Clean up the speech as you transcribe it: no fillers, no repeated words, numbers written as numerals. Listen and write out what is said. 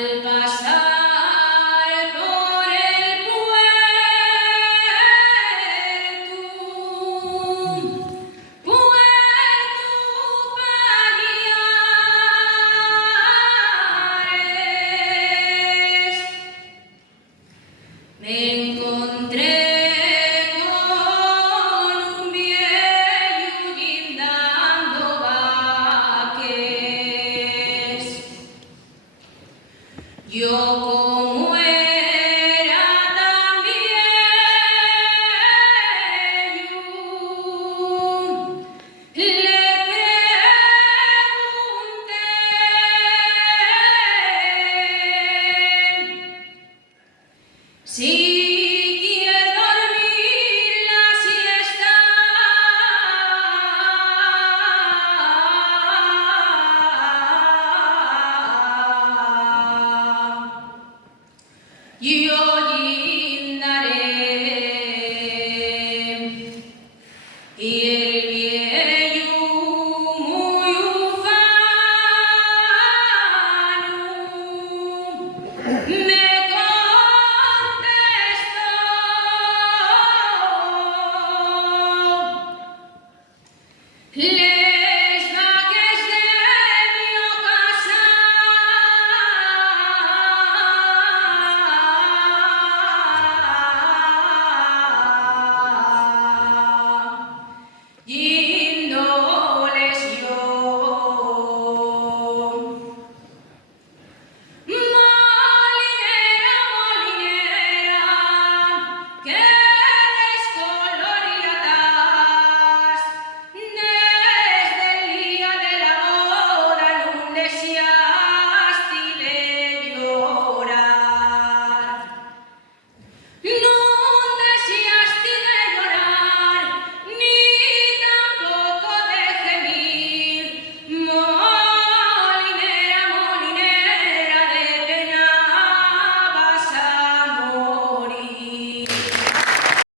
Al pasar por el puerto Payares, me encontré con un viejo guindando vaques. Yo como era tan viejo, le pregunté si quiere dormir la siesta. Yo guindaré y el viejo muy ufano me